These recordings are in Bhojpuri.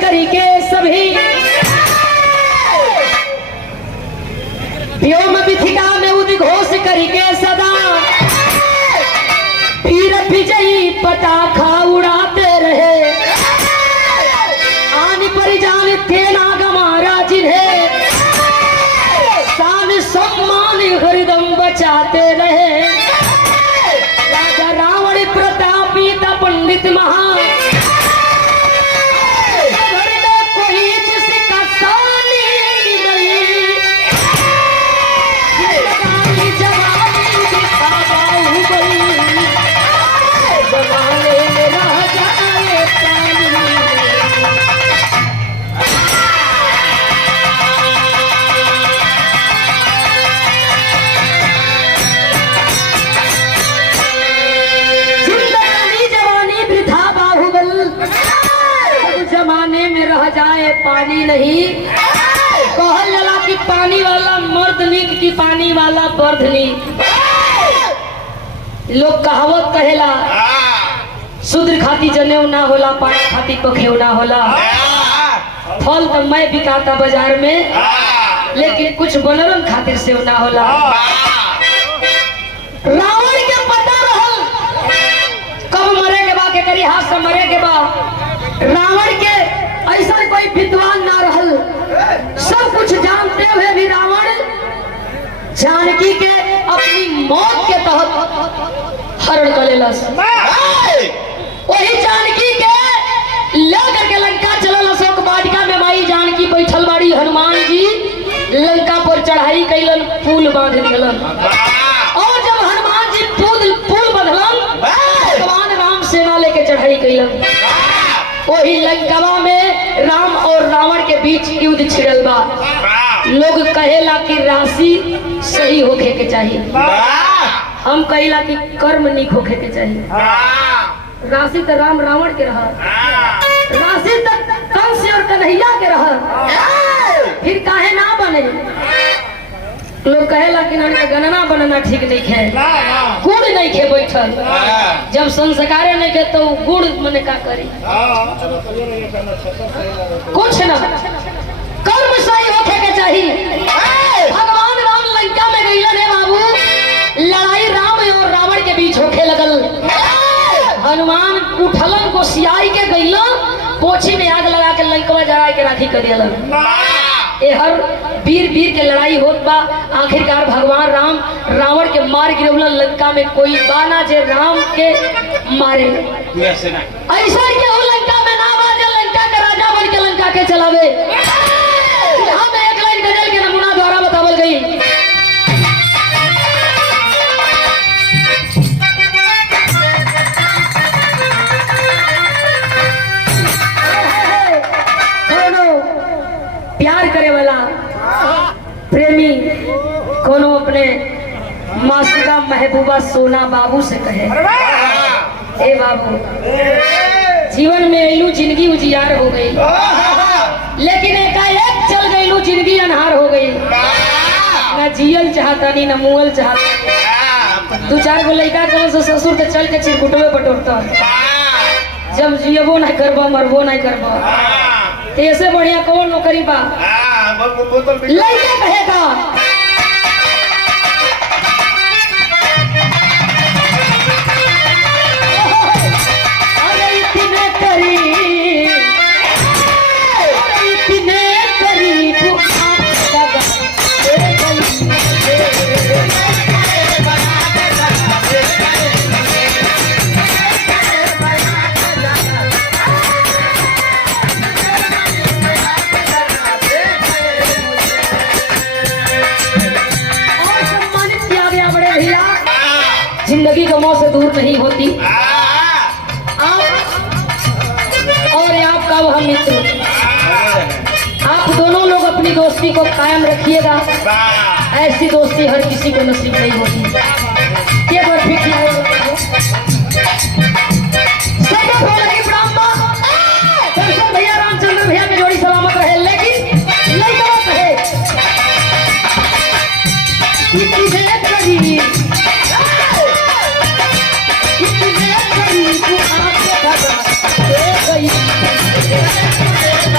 करी के सभी व्योम विथिका में उद्घोष करी के सदा वीर विजयी पताखा उड़ाते रहे आन पर जान तेना गमारा जिन्हें शान सम्मान हरदम बचाते रहे राजा रावण प्रतापी था पंडित महा जाए पानी नहीं कहल जला कि पानी वाला मर्द नीक की पानी वाला बर्द नीक। लोग कहावत कहेला शूद्र खाती जनेऊ ना होला पानी खाती पखेऊ ना होला। फल तो मैं बिकाता बाजार में लेकिन कुछ बनरन खातिर से ना होला। रावण के पता रहल कब मरे के बा के करी हाथ से मरे के बा। रावण के ऐसा कोई विद्वान ना रहल सब कुछ जानते हुए भी रावण जानकी के अपनी मौत के तहत हरण कर लेलस। वही जानकी के लेकर के लंका चलल अशोक वाटिका में माई जानकी बैठल बाड़ी हनुमान जी लंका पर चढ़ाई कैलन पुल बांध दिलन और जब हनुमान जी पुल बंधलन भगवान राम सेना लेके चढ़ाई कैलन। वही लंकावा में राम और रावण के बीच युद्ध छिड़ल बा। लोग कहेला कि राशि सही होखे के चाहिए हम कहेला कि कर्म निक होखे के चाहिए। राशि तो राम रावण के रहा राशि तो कंस और कन्हैया के रहा फिर काहे ना बने। लोग कहेला कि गणना बनना ठीक नहीं है गुड़ नहीं खे बैठल जब संस्कारे नहीं खे तो गुड़ मने का करी कुछ ना कर्म सही होखे के चाहिए। भगवान राम लंका में गईलन है बाबू लड़ाई राम और रावण के बीच होखे लगल। हनुमान उठलन को सियाई के गईलन पोछी में आग लगा के लंका जला के राखी कर दिलन। ये हर वीर वीर के लड़ाई होत बा आखिरकार भगवान राम रावण के मार गिरवला लंका में कोई बाना जे राम के मारे ऐसा के हो लंका में ना बाजे लंका का राजा बन के लंका के चलावे। हम एक लाइन गजल के नमूना द्वारा बतावल गई। प्यार करे वाला प्रेमी कोनो अपने मासूदा महबूबा सोना बाबू से कहे ए बाबू जीवन में अइलू जिंदगी उजियार हो गई लेकिन एकाएक चल गईलू जिंदगी अनहार हो गई। ना जियल चाहता नहीं ना मुअल चाहता। दो चार गो लड़का कल से ससुर के चल के चिरकुटवे बटोरता जब जियबो नहीं करबा मरबो नहीं करबा ऐसे बढ़िया कौन नौकरी बा लड़के कहेगा अरे इतने करीब जिंदगी गमों से दूर नहीं होती। आप और आपका वह मित्र आप दोनों लोग अपनी दोस्ती को कायम रखिएगा। ऐसी दोस्ती हर किसी को नसीब नहीं होती। ये बात फिक्र भैया रामचंद्र भैया की जोड़ी सलामत रहे लेकिन लड़का है Hey!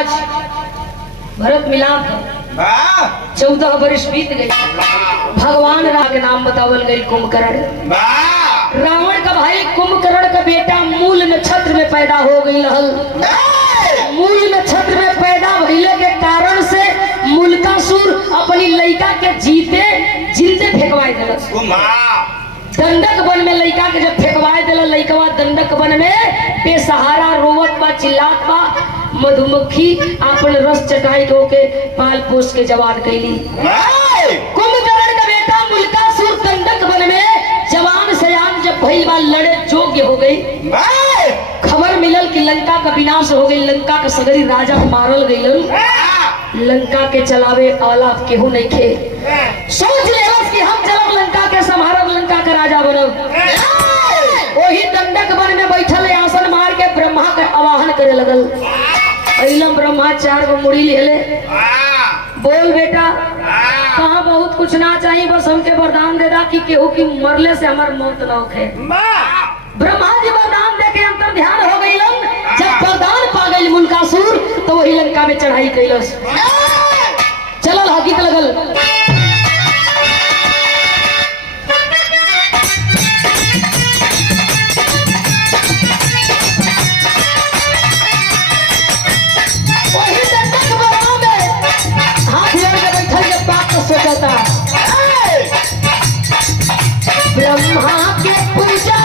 आज भरत मिलाप है। 14 वर्ष बीत गए। भगवान राम के नाम बतावल गई कुंभकर्ण। रावण का भाई कुंभकर्ण का बेटा मूल नक्षत्र में पैदा हो गई रहल। मूल नक्षत्र में पैदा भइले के कारण से मुल्कासुर अपनी लड़का के जीते जिंदे फेंकवाए दिलस। दंडक वन में लड़का के जब फेंकवाए दिला, लड़कवा दंडक वन में बेसहारा रोवत बा, चिल्लात बा। मधुमक्खी अपन रस चटाई के ओके पाल पोस के जवान कैली। कुंभकर्ण का बेटा मुल्कासुर दंडक वन में जवान सयान जब भइल बा, लड़े योग्य हो गई। खबर मिलल कि लंका का विनाश हो गई, लंका का सगरी राजा मारल गई। लंका के चलावे आला केहू नहीं खे। सोच लेवस कि हम चलब लंका के संहारब, लंका का राजा बनब। वही दंडक वन में बैठल आसन मार के ब्रह्मा का आवाहन करे लगल। अइलम ब्रह्मा 4 गो मुड़ी ले बोल बेटा कहाँ बहुत कुछ ना चाहिए, बस हमके वरदान दे दा कि केहू की मरले से हमार मौत न होखे। ब्रह्मा जी वरदान दे के अंतर ध्यान हो गई। जब वरदान पा गई मुल्कासुर तो वही लंका में चढ़ाई कैलस। चलल हकीकत लगल। वही दंडक वन में हाथ जोड़ के बैठल के बात को सोचता। ब्रह्मा के पूजा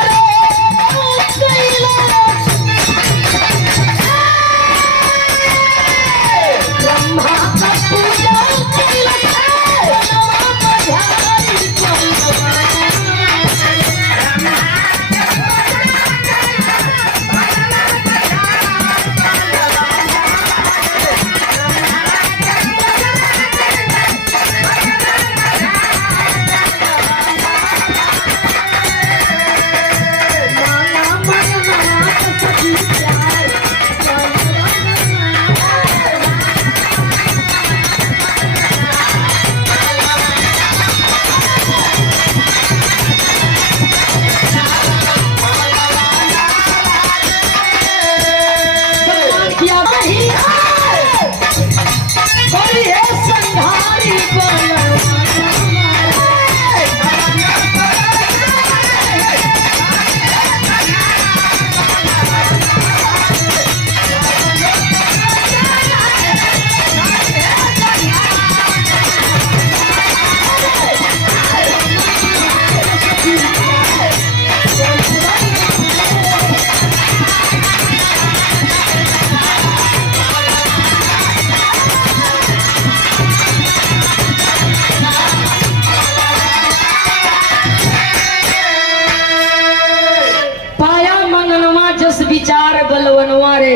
विचार बलवनवा रे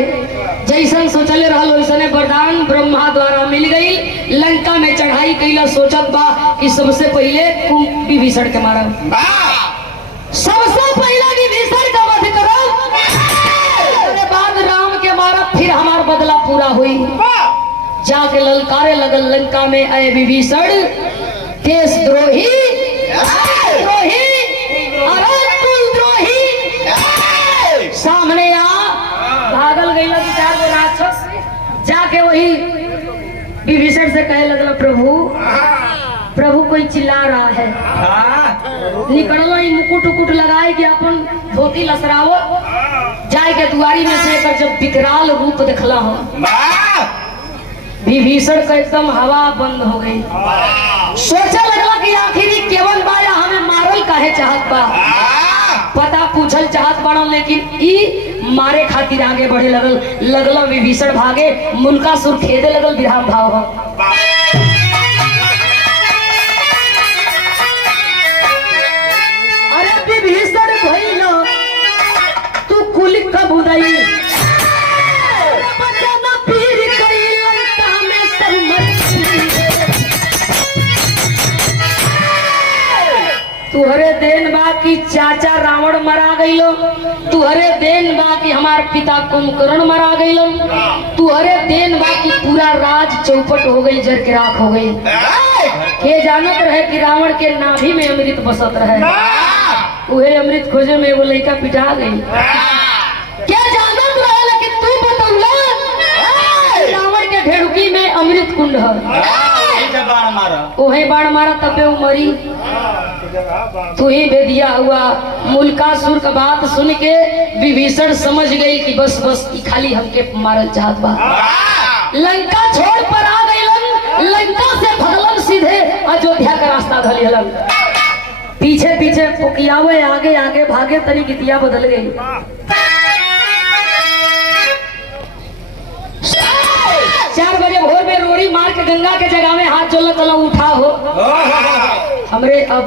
जैसन सोचले रहल वैसने वरदान ब्रह्मा द्वारा मिल गई। लंका में चढ़ाई कैला सोचत बा कि सबसे पहले विभीषण के मारब, सबसे पहले विभीषण का वध करब, उसके बाद राम के मारब, फिर हमार बदला पूरा हुई। जाके ललकारे लगल लंका में आए विभीषण देश द्रोही द्रोही सामने आ भागल गई 4 गो राक्षस। जाके वही विभीषण से कहे लगला प्रभु प्रभु कोई चिल्ला रहा है। निकलो मुकुट उकुट लगाए कि अपन धोती लसराओ। जाए के दुआरी में से कर जब विकराल रूप दिखला हो, विभीषण का एकदम हवा बंद हो गई। सोचा लगला कि आखिर केवल बाया हमें मारल काहे चाहत बा, पता पूछल चाहत बड़ा, लेकिन ई मारे खातिर आगे बढ़े लगल विभीषण भागे, मुल्कासुर खेदे लगल विराम भाव। अरे विभीषण भइल तू कुल कब उदई, तुहरे देन बा कि चाचा रावण मरा गईलो, तुहरे देन बा कि हमार पिता कुंभकर्ण मरा गईलो, तुहरे देन बा कि पूरा राज चौपट हो गई, जर के राख हो गई। के जानत रहे कि रावण के नाभि में अमृत बसत रहे, उहे अमृत खोजे में एगो लड़का पिटा गई। क्या जानत रहे, लेकिन तू बतौला अमृत कुंड है, वही बाण मारा तबे वो मरी। तू ही बेदिया हुआ। मुल्कासुर का बात सुन के विभीषण समझ गई कि बस बस खाली हमके मारल चाहत बा। लंका छोड़ पर आ गई, लंका से भगलन सीधे अयोध्या का रास्ता धली हलन। पीछे पीछे पुकियावे, आगे आगे भागे, तरी गितिया बदल गई। 4 बजे भोर में रोड़ी मार के गंगा के जगह में हाथ जोला चलो उठा हो, हमरे अब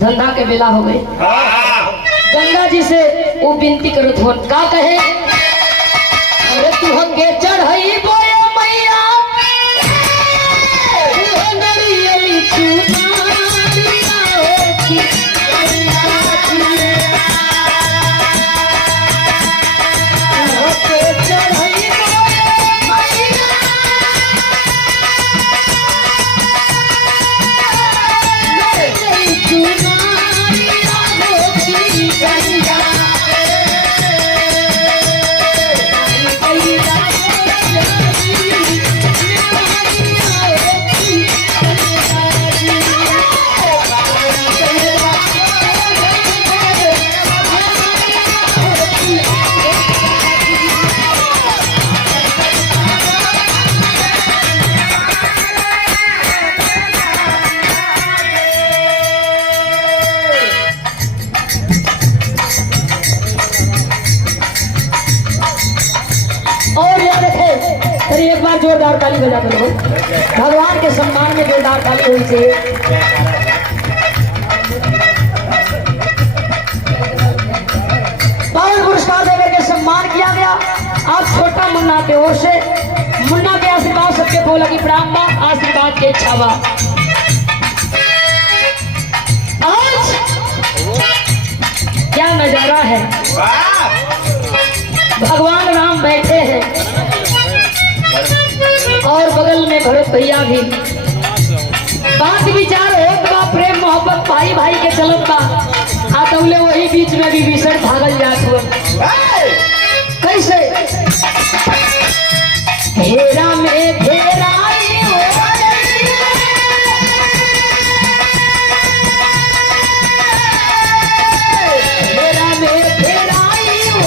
धंधा के बेला हो गए। गंगा जी से वो विनती करत हो, का कहे, अरे तू हमके चढ़ई बोए मैया, एक बार जोरदार ताली बजा दो। भगवान के सम्मान में जोरदार ताली हुई से पावन पुरस्कार देकर के सम्मान किया गया। आप छोटा मुन्ना के ओर से, मुन्ना के आशीर्वाद सबके बोला की प्रणाम बा, आशीर्वाद के इच्छा बा। आज क्या नजारा है, भगवान राम बैठे हैं और बगल में भरत भैया भी। बात विचार होत बा, प्रेम मोहब्बत भाई भाई के चलत बा। आतौले वही बीच में विभीषण भागल जात हुआ। कैसे घेरा में घेराई हो, घेरा में घेराई हो,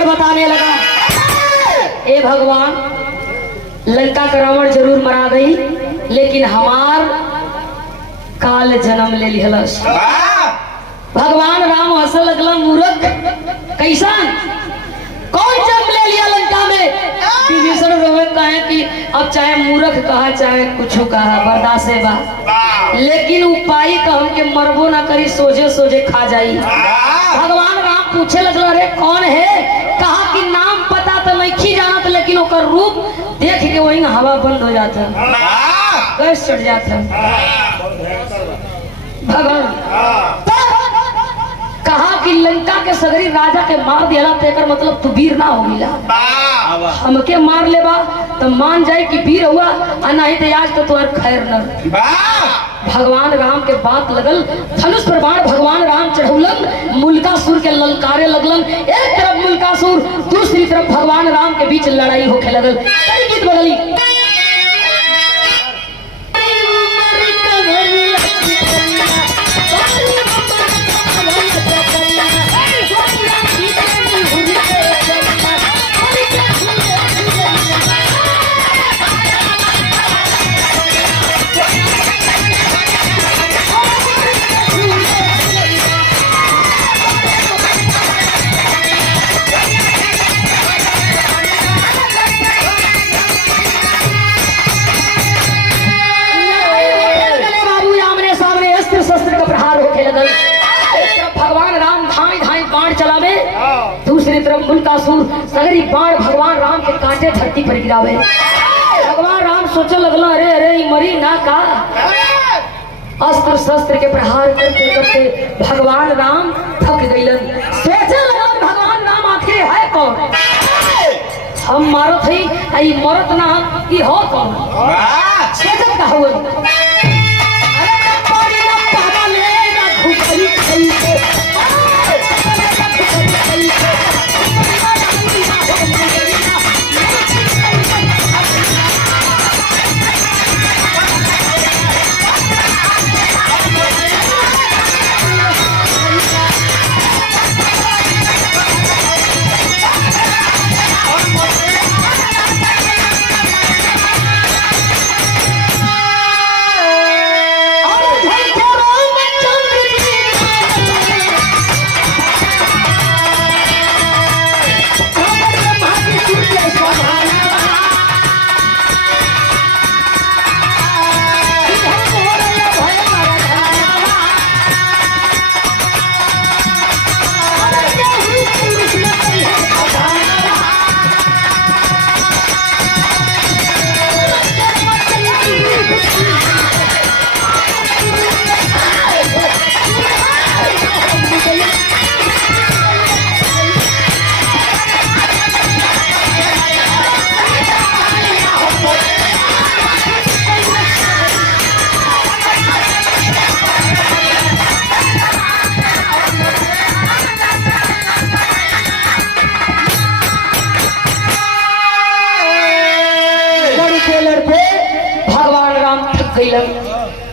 बताने लगा। ए भगवान, लंका का रावण जरूर मरा गई, लेकिन हमार काल जन्म ले लिहलस। भगवान राम हंसे लगला, मूर्ख कैसा कौन जन्म ले लिया लंका में। विभीषण रोवे कहे कि अब चाहे मूर्ख कहा चाहे कुछ कहा बर्दाश्त बा, लेकिन उपाय कहम के मरबो ना करी, सोझे सोझे खा जाई। भगवान राम पूछे लगला, रे कौन है? कहा कि नाम पता तो नहीं जानत, लेकिन ओकर रूप देख के वही हवा बंद हो जाता, गैस चढ़ जाता। भगवान कहा कि लंका के सगरी राजा के मार दिया, तेकर मतलब तू वीर ना हो मिला। हमके मार लेबा तो मान जाए कि वीर हुआ, नहीं तो आज तो तुअर खैर न। भगवान राम के बात लगल, धनुष पर बाण भगवान राम चढ़ौलन, मुल्कासुर के ललकारे लगलन। एक तरफ मुल्कासुर, दूसरी तरफ भगवान राम के बीच लड़ाई होके लगल। कई गीत बदली। दूसरी तरफ मुल्कासुर सगरी बाण भगवान राम के कांटे धरती पर गिरावे। भगवान राम सोचे लगला, अरे अरे मरी ना का। अस्त्र शस्त्र के प्रहार करते करते भगवान राम थक गईलन। सोचे लगल भगवान राम आखिर है कौन? हम मारत हई, आई मरत ना ई हो कौन? सोचत का हुआ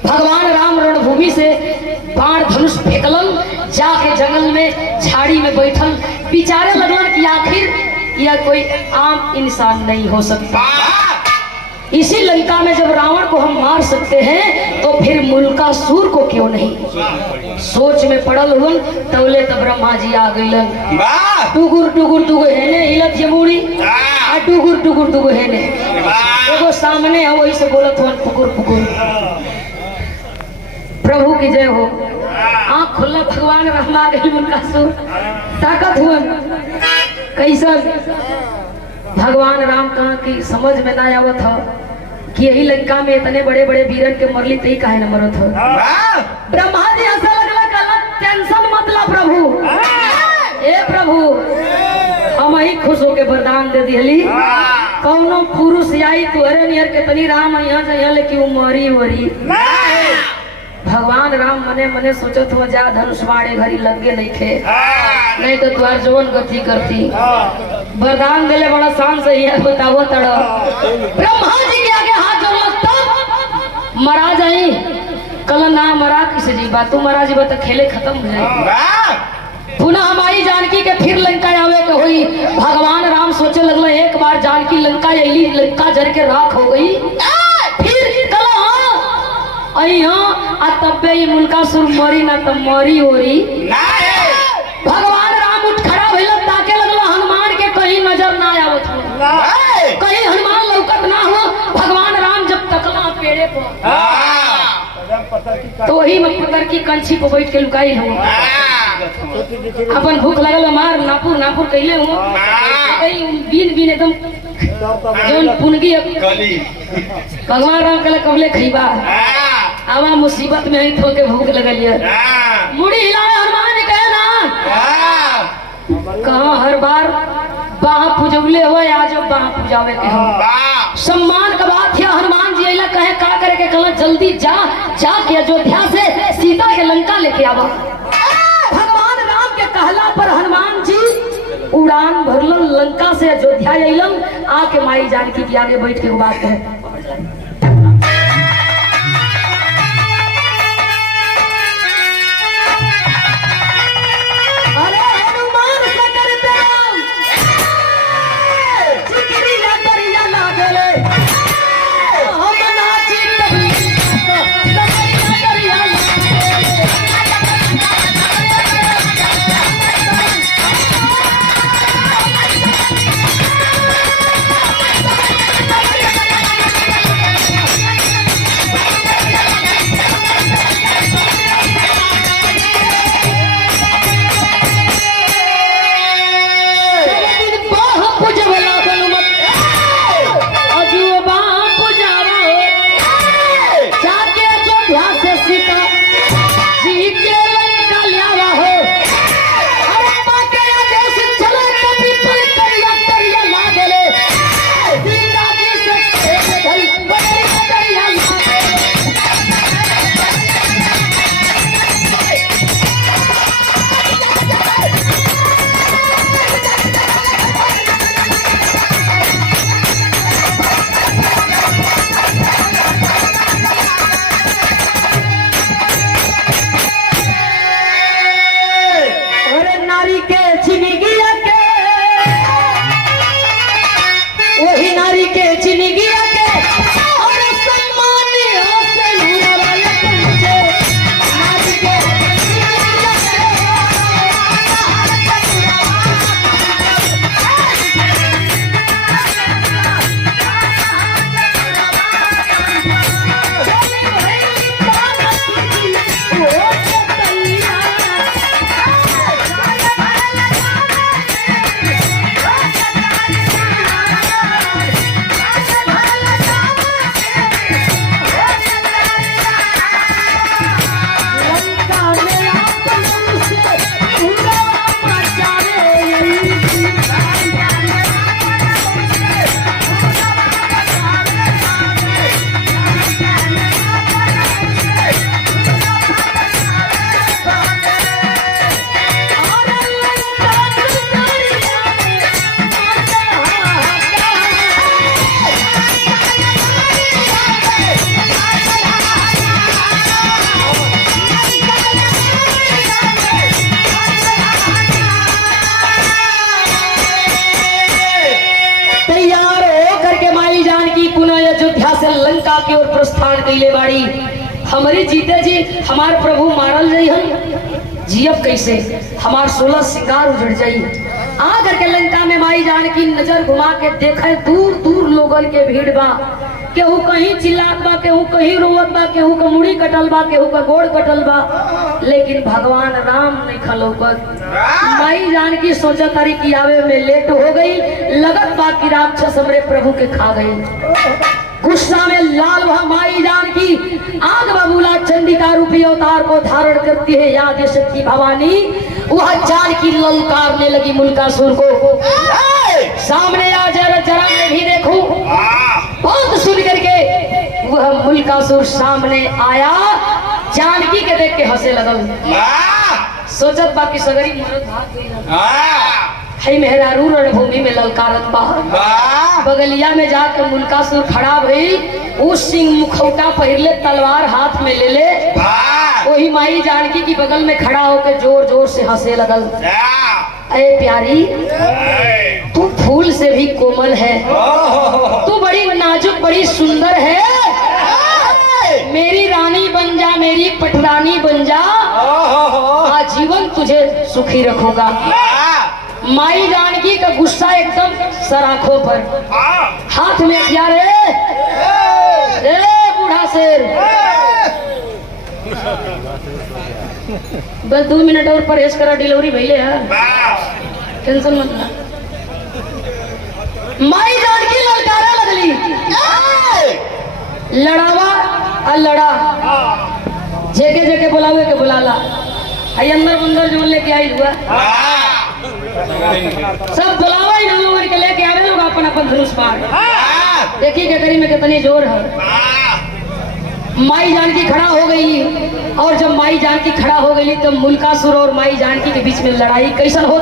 भगवान राम रणभूमि से बाण धनुष फेंकलन, जाके जंगल में झाड़ी में बैठल विचारे लगलन कि आखिर यह कोई आम इंसान नहीं हो सकता। इसी लंका में जब रावण को हम मार सकते हैं तो फिर मुल्कासुर को क्यों नहीं। सोच में पड़ल हुन तौले तब ब्रह्मा जी आ गईलन। टुगुर टुगुर टुगुर हेने हिलत जमुड़ी, आ टुगुर टुगुर टुगुर हेने एगो सामने है, वही से बोलत हुन पुकुर पुकुर। प्रभु की जय हो। आँख खुला, भगवान राम आ गई। मुल्कासुर ताकत हुआ कैसा भगवान राम कहा कि समझ में ना आवत हो कि यही लंका में इतने बड़े बड़े वीरन के मरली तई काहे न मरत हो। ब्रह्मा जी हंसा लगला, कहला टेंशन मत ला प्रभु। ए प्रभु हम ही खुश होके वरदान दे दिहली, कौनो पुरुष आई तुहरे नियर के तनी राम यहाँ से लेकिन वो मरी वरी। भगवान राम मने मने सोचत हुआ जा धनुष बाणे घरी लगे नहीं थे, नहीं तो तुहार जोन गति करती। वरदान दिले बड़ा शान से है, बताओ तड़ो। ब्रह्मा जी के आगे हाथ जोड़ल तब मरा जाई। कल ना मरा किसी जी बात, तू मरा जी बात खेले खत्म हो जाए। पुनः हमारी जानकी के फिर लंका आवे के हुई। भगवान राम सोचे लगल एक बार जानकी लंका अली, लंका जर के राख हो गई। फिर कल तब्बे मुल्कासुर मरी ना तब मरी ओरी। भगवान राम उठ खड़ा भइल, ताके लगल हनुमान के कहीं नजर ना आवत हो, कहीं हनुमान लौकत ना हो। भगवान राम जब तकला पेड़े पर तो वही में पकड़ की कंछी पर बैठ के लुकाई हो। अपन भूख लगल मार नापुर नापुर कैले हो, बीन बीन एकदम जौन पुनगी भगवान राम कहले कबले खइबा, आवा मुसीबत में ही थोके भूख लगल है। मुड़ी हिलाए हनुमान कहे ना, कहा हर बार बाह पूजौले हो आज बाह पूजावे के हो सम्मान का बात है। हनुमान जी अला कहे का करे के कहला जल्दी जा के अयोध्या से सीता के लंका लेके आवा। भगवान राम के कहला पर हनुमान जी उड़ान भरलन लंका से अयोध्या अइलन। आके माई जानकी के आगे बैठ के बात कहे लंका की ओर प्रस्थान कैले बाड़ी। हमारी जीते जी हमारे प्रभु मारल जाई हम जियब कैसे हमार 16 श्रृंगार उजड़ जाई। आ करके लंका में माई जानकी नजर घुमा के देखे दूर दूर लोगन के भीड़ बा। केहू कहीं चिल्लात बा, केहू कहीं रोवत बा, केहू का मुड़ी कटल बा, केहू का गोड़ कटल बा, लेकिन भगवान राम नहीं खलोकत। माई जानकी सोचा तारी की आवे में लेट हो गई। लगत बा कि राक्षस हमरे प्रभु के खा गई। गुस्सा में लाल वह माई जानकी आग बबूला चंडिका रूपी अवतार को धारण करती है। याद शक्ति भवानी वह जानकी ललकारने लगी मुल्कासुर को। सामने आ जरा मैं भी देखूं। बहुत सुन करके वह मुल्कासुर सामने आया। जानकी के देख के हंसे लगल। सोचत बाकी सगरी मरद भाग है मेहरारू रणभूमि में ललकारत बा। बगलिया में जाकर मुल्कासुर खड़ा भई। उस सिंह मुखौटा पहिरले तलवार हाथ में ले ले वही माई जानकी की बगल में खड़ा होकर जोर जोर से हंसे लगल। अरे प्यारी तू फूल से भी कोमल है, तू बड़ी नाजुक बड़ी सुंदर है। मेरी रानी बन जा, मेरी पटरानी बन जा, आजीवन तुझे सुखी रखूंगा। माई जानकी का गुस्सा एकदम सराखों पर। हाथ में क्या रे बूढ़ा शेर, बस 2 मिनट और परहेज करा, डिलीवरी भैया है, टेंशन मत ला। माई जानकी ललकारा लगली। लड़ावा और लड़ा जेके जेके बुलावे के बुलाला। आई अंदर बंदर जो लेके आई हुआ सब बुलावा ही अपन अपन धनुष मार। देखिए गगरी में कितने जोर है। माई जानकी खड़ा हो गई और जब माई जानकी खड़ा हो गई तो मुल्कासुर और माई जानकी के बीच में लड़ाई कैसन हो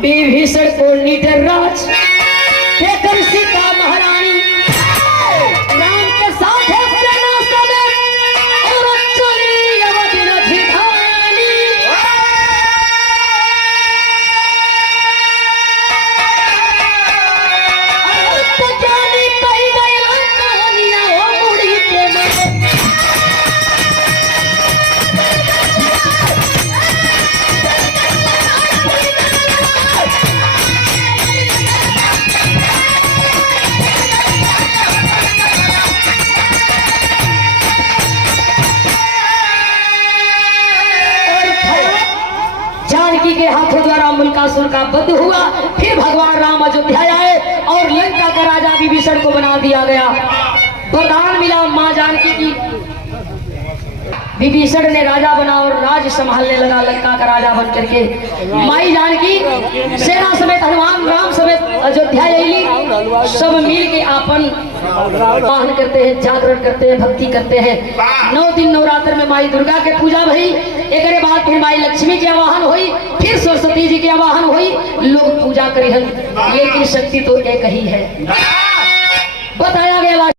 विभीषण को निडर राज देकर सीता महारानी राम के साथ है सेना समेत और चली अवध राजधानी। तो जानी कही गई कहानियां हो मुड़ी के मन। जानकी के हाथों द्वारा मुल्कासुर का वध हुआ। फिर भगवान राम अयोध्या आए और लंका का राजा विभीषण को बना दिया गया। वरदान मिला मां जानकी की। विभीषण ने राजा बना और राज संभालने लगा लंका का राजा बन करके। माई जानकी सेना समेत हनुमान राम समेत अयोध्या आईली। सब मिल के आपन आह्वान करते हैं, जागरण करते हैं, भक्ति करते हैं। 9 दिन नवरात्र में माई दुर्गा के पूजा भई। एक बाद फिर माई लक्ष्मी के आवाहन हुई, फिर सरस्वती जी के आवाहन हुई। लोग पूजा करें लेकिन शक्ति तो एक ही है। बताया गया